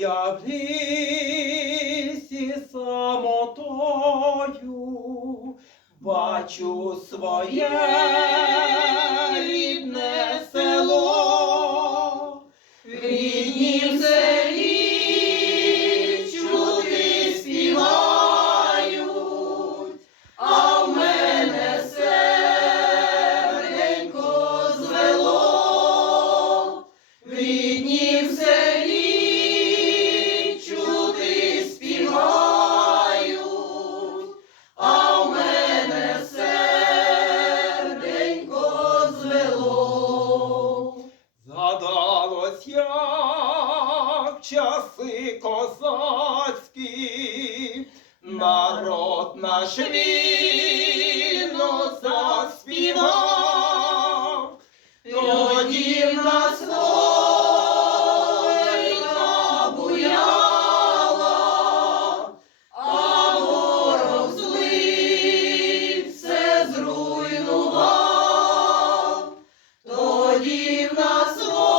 я в лісі самотою, бачу своє як часи козацькі, народ наш вільно заспівав, тоді в нас война буяла, а ворог злий зруйнував. Тоді в нас воленька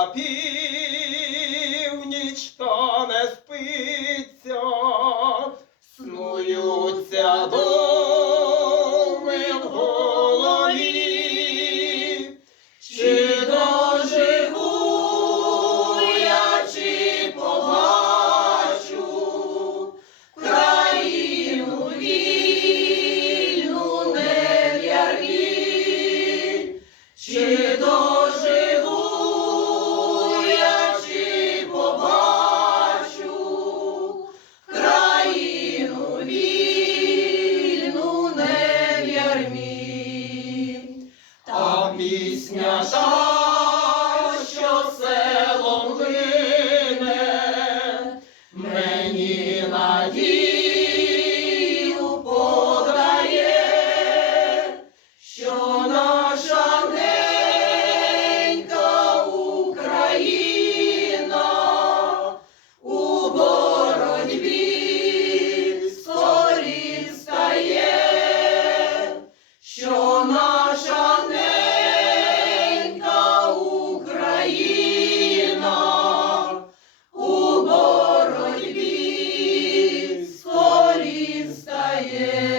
на північ то не спиться, снуються думи в голові, чи доживу я, чи побачу країну вільну не ярмі, чи до пісня. Yeah.